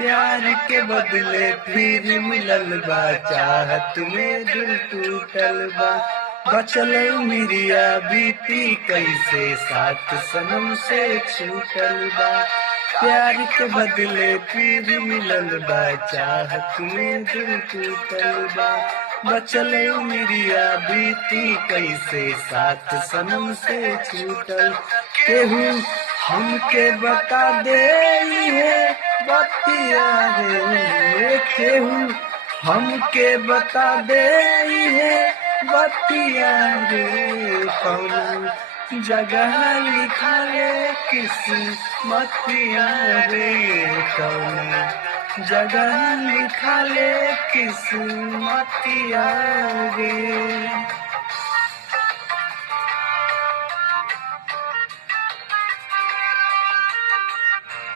प्यार के बदले फिर मिलल बा, चाहत में दिल टूटल बा। बचल उमिरिया बीती कैसे, साथ सनम से छूटल बा। प्यार के बदले फिर मिलल बा, चाहत में दिल टूटल बा। बचल उमिरिया बीती कैसे, साथ सनम से छूटल। केहू हमके बता दे है बतिया रे, केहू हमके बता दे है बतिया रे। कौन जगह लिखा है किस्मतिया रे, कौन जगह लिखा है किस्मतिया रे।